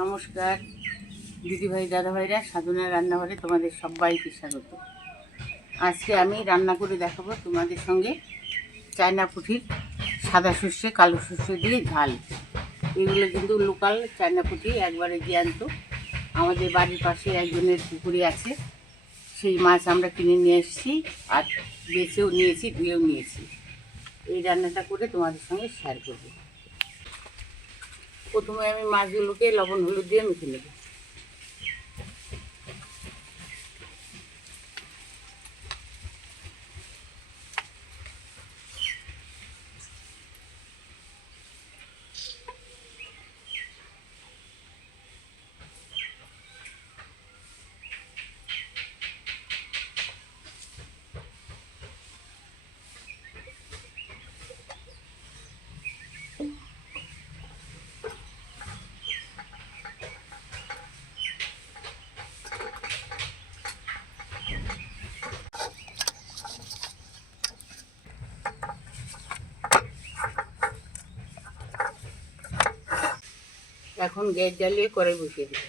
নমস্কার। দিদিভাই, দাদাভাইরা সাধনা রান্নাঘরে তোমাদের সবাইকে স্বাগত। আজকে আমি রান্না করে দেখাবো তোমাদের সঙ্গে চায়না পুঁঠির সাদা সর্ষে, কালো সর্ষে দিয়ে ঝাল। এগুলো কিন্তু লোকাল চায়না পুঁঠি, একবারে জ্যান্ত। আমাদের বাড়ির পাশে একজনের পুকুরে আছে। সেই মাছ আমরা কিনে নিয়ে এসেছি আর বেছেও নিয়েছি ধুয়েও নিয়েছি। এই রান্নাটা করে তোমাদের সঙ্গে শেয়ার করব। প্রথমে আমি মাছগুলোকে লবণ হলুদ দিয়ে মেখে নেব। এখন গ্যাস জ্বালিয়ে করে বসিয়ে দেবো।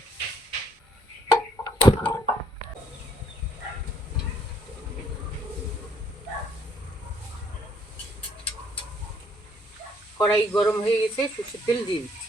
কড়াই গরম হয়ে গেছে সর্ষের তেল দিয়ে দিচ্ছি।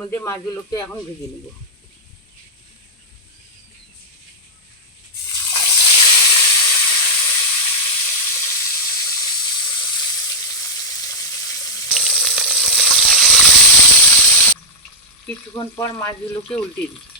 মধ্যে মাছগুলোকে এখন ভেজে নেব। কিছুক্ষণ পর মাছগুলোকে উল্টে দিই।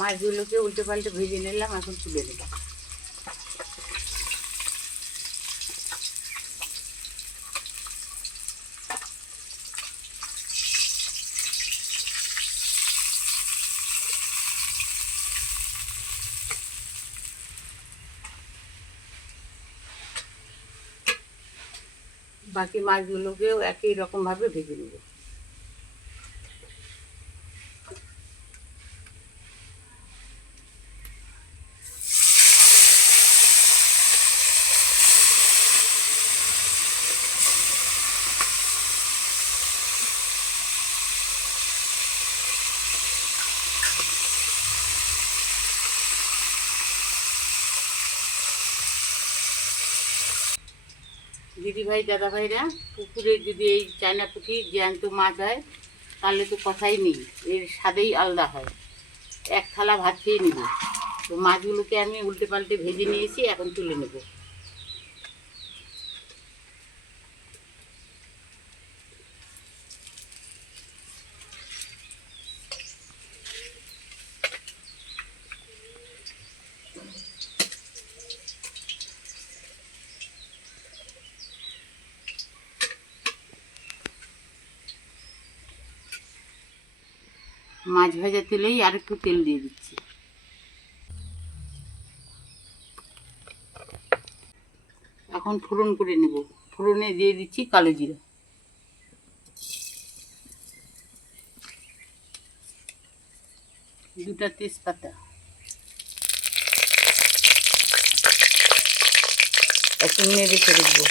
মাছগুলোকে উল্টে পাল্টে ভেজে নিলাম এখন তুলে দেবো। বাকি মাছগুলোকেও একই রকমভাবে ভেজে নেব। দিদিভাই, দাদাভাইরা, পুকুরে যদি এই চায়না পুঁটি জ্যান্ত মাছ হয়, তাহলে তো কথাই নেই। এর স্বাদেই আলাদা হয়। এক থালা ভাত খেয়ে নেব। তো মাছগুলোকে আমি উল্টে পাল্টে ভেজে নিয়েছি, এখন তুলে নেব। মাছ ভাজা তেলেই আর একটু তেল দিয়ে দিচ্ছি। এখন ফোড়ন করে নেব। ফোড়নে দিয়ে দিচ্ছি কালো জিরা। দুটা তেজপাতা। একটু নেড়ে ছেড়ে দেবো।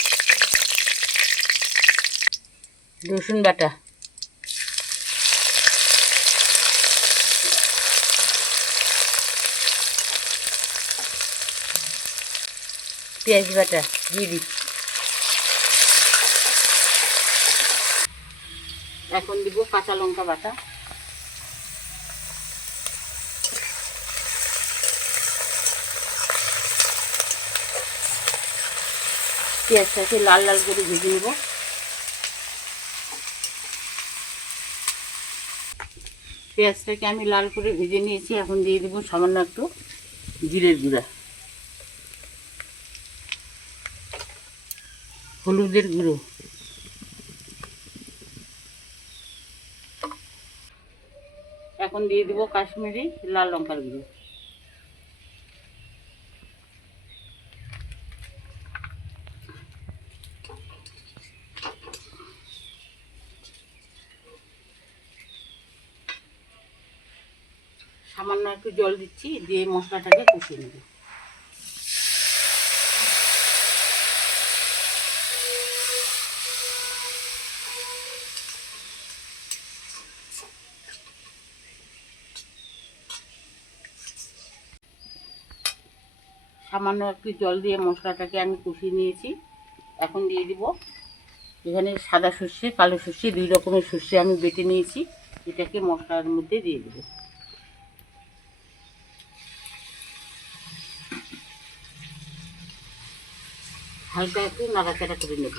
রসুন বাটা। পেঁয়াজ বাটা, দিয়ে দিচ্ছি এখন দিব কাঁচা লঙ্কা বাটা। পেঁয়াজটাকে লাল লাল করে ভেজে নেব। পেঁয়াজটাকে আমি লাল করে ভেজে নিয়েছি, এখন দিয়ে দেবো সামান্য একটু জিরের গুঁড়া। হলুদের গুঁড়ো। এখন দিয়ে দিব কাশ্মীরি লাল লঙ্কার গুঁড়ো। সামান্য একটু জল দিচ্ছি, দিয়ে মশলাটাকে কষিয়ে নেব। সামান্য একটু জল দিয়ে মশলাটাকে আমি কষিয়ে নিয়েছি। এখন দিয়ে দিব। এখানে সাদা সর্ষে, কালো সর্ষে, দুই রকমের সর্ষে আমি বেটে নিয়েছি। এটাকে মশলার মধ্যে দিয়ে দেবো। হালকা একটু নাড়াচাড়া করে নেব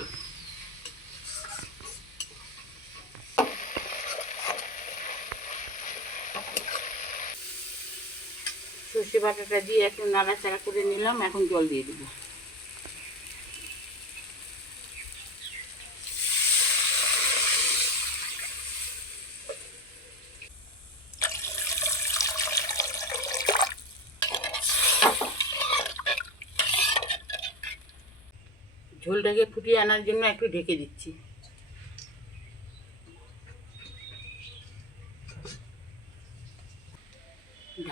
সর্ষে বাটাটা দিয়ে একটু নাড়াচাড়া করে নিলাম, এখন জল দিয়ে দেবো। ঝোলটাকে ফুটিয়ে আনার জন্য একটু ঢেকে দিচ্ছি।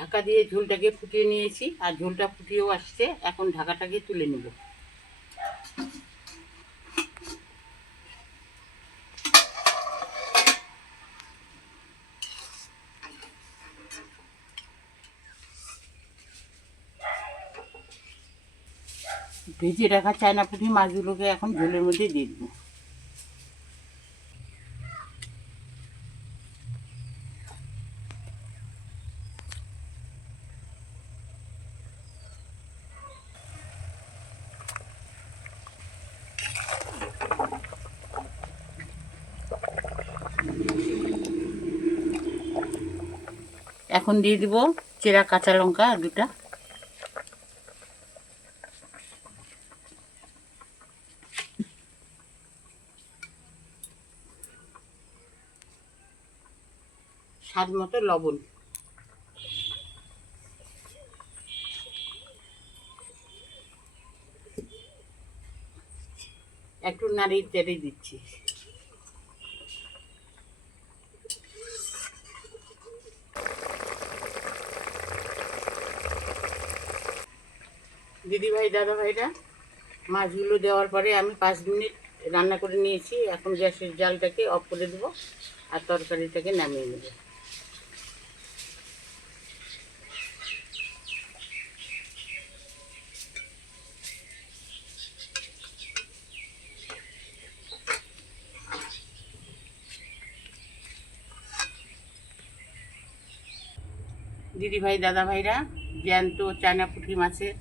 ঢাকা দিয়ে ঝোলটাকে ফুটিয়ে নিয়েছি, আর ঝোলটা ফুটিয়েও আসছে। এখন ঢাকাটাকে তুলে নেব। ভেজে রাখা চায়না পুঁটি মাছগুলোকে এখন ঝোলের মধ্যে দিয়ে দেবো। এখন দিয়ে দিব চেরা কাঁচা লঙ্কা দুটা। স্বাদ মতো লবণ। একটু নাড়িয়ে তেড়ে দিচ্ছি। দিদি ভাই দাদা ভাইরা মাছগুলো দেওয়ার পরে আমি পাঁচ মিনিট রান্না করে নিয়েছি। এখন গ্যাসের জালটাকে অফ করে দেবো আর তরকারিটাকে নামিয়ে নেব। দিদি ভাই দাদা ভাইরা জ্যান্ত চায়না পুঁটি মাছের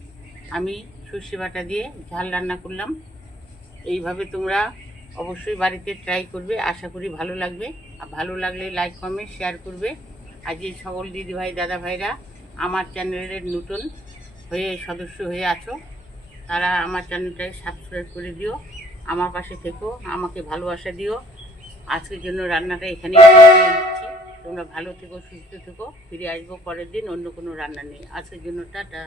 আমি সর্ষে বাটা দিয়ে ঝাল রান্না করলাম। এইভাবে তোমরা অবশ্যই বাড়িতে ট্রাই করবে, আশা করি ভালো লাগবে। আর ভালো লাগলে লাইক কমেন্ট শেয়ার করবে। আর যে সকল দিদি ভাই দাদা ভাইরা আমার চ্যানেলের নতুন হয়ে সদস্য হয়ে আছো, তারা আমার চ্যানেলটাকে সাবস্ক্রাইব করে দিও। আমার পাশে থেকো, আমাকে ভালোবাসা দিও। আজকের জন্য রান্নাটা এখানেই দিচ্ছি। তোমরা ভালো থেকো, সুস্থ থেকো। ফিরে আসব পরের দিন অন্য কোনো রান্না নেই আজকের জন্য টাটা।